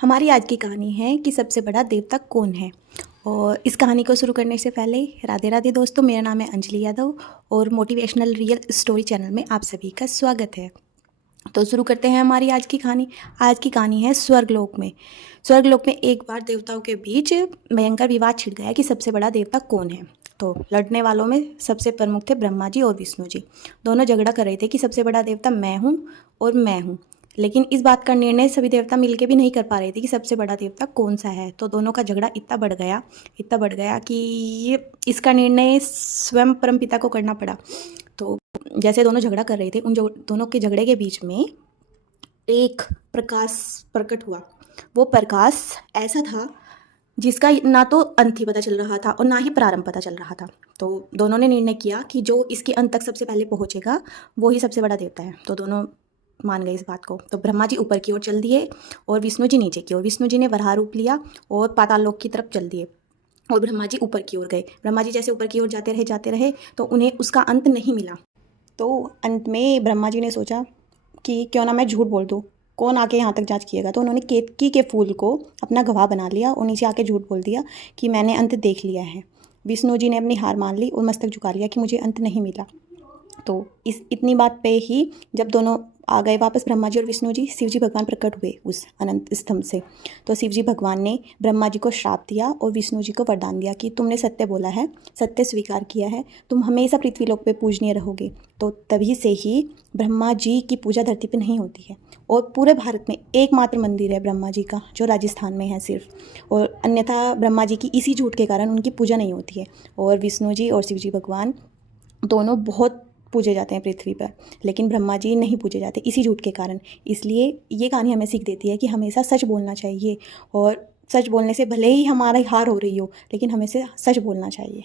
हमारी आज की कहानी है कि सबसे बड़ा देवता कौन है। और इस कहानी को शुरू करने से पहले राधे राधे दोस्तों, मेरा नाम है अंजलि यादव और मोटिवेशनल रियल स्टोरी चैनल में आप सभी का स्वागत है। तो शुरू करते हैं हमारी आज की कहानी। आज की कहानी है स्वर्गलोक में। स्वर्गलोक में एक बार देवताओं के बीच भयंकर विवाद छिड़ गया कि सबसे बड़ा देवता कौन है। तो लड़ने वालों में सबसे प्रमुख थे ब्रह्मा जी और विष्णु जी। दोनों झगड़ा कर रहे थे कि सबसे बड़ा देवता मैं हूँ और मैं हूँ। लेकिन इस बात का निर्णय सभी देवता मिलके भी नहीं कर पा रहे थे कि सबसे बड़ा देवता कौन सा है। तो दोनों का झगड़ा इतना बढ़ गया कि इसका निर्णय स्वयं परमपिता को करना पड़ा। तो जैसे दोनों झगड़ा कर रहे थे, उन दोनों के झगड़े के बीच में एक प्रकाश प्रकट हुआ। वो प्रकाश ऐसा था जिसका ना तो अंत ही पता चल रहा था और ना ही प्रारंभ पता चल रहा था। तो दोनों ने निर्णय किया कि जो इसके अंत तक सबसे पहले पहुंचेगा वो ही सबसे बड़ा देवता है। तो दोनों मान गए इस बात को। तो ब्रह्मा जी ऊपर की ओर चल दिए और विष्णु जी नीचे की ओर। विष्णु जी ने वराह रूप लिया और पाताल लोक की तरफ चल दिए और ब्रह्मा जी ऊपर की ओर गए। ब्रह्मा जी जैसे ऊपर की ओर जाते रहे तो उन्हें उसका अंत नहीं मिला। तो अंत में ब्रह्मा जी ने सोचा कि क्यों ना मैं झूठ बोल दूँ, कौन आके यहाँ तक जांच किएगा। तो उन्होंने केतकी के फूल को अपना गवाह बना लिया और नीचे आके झूठ बोल दिया कि मैंने अंत देख लिया है। विष्णु जी ने अपनी हार मान ली और मस्तक झुका लिया कि मुझे अंत नहीं मिला। तो इतनी बात पे ही जब दोनों आ गए वापस ब्रह्मा जी और विष्णु जी, शिव जी भगवान प्रकट हुए उस अनंत स्तंभ से। तो शिव जी भगवान ने ब्रह्मा जी को श्राप दिया और विष्णु जी को वरदान दिया कि तुमने सत्य बोला है, सत्य स्वीकार किया है, तुम हमेशा पृथ्वी लोक पे पूजनीय रहोगे। तो तभी से ही ब्रह्मा जी की पूजा धरती पे नहीं होती है और पूरे भारत में एकमात्र मंदिर है ब्रह्मा जी का जो राजस्थान में है सिर्फ। और अन्यथा ब्रह्मा जी की इसी झूठ के कारण उनकी पूजा नहीं होती है। और विष्णु जी और शिव जी भगवान दोनों बहुत पूजे जाते हैं पृथ्वी पर, लेकिन ब्रह्मा जी नहीं पूजे जाते इसी झूठ के कारण। इसलिए ये कहानी हमें सीख देती है कि हमेशा सच बोलना चाहिए और सच बोलने से भले ही हमारी हार हो रही हो, लेकिन हमें से सच बोलना चाहिए।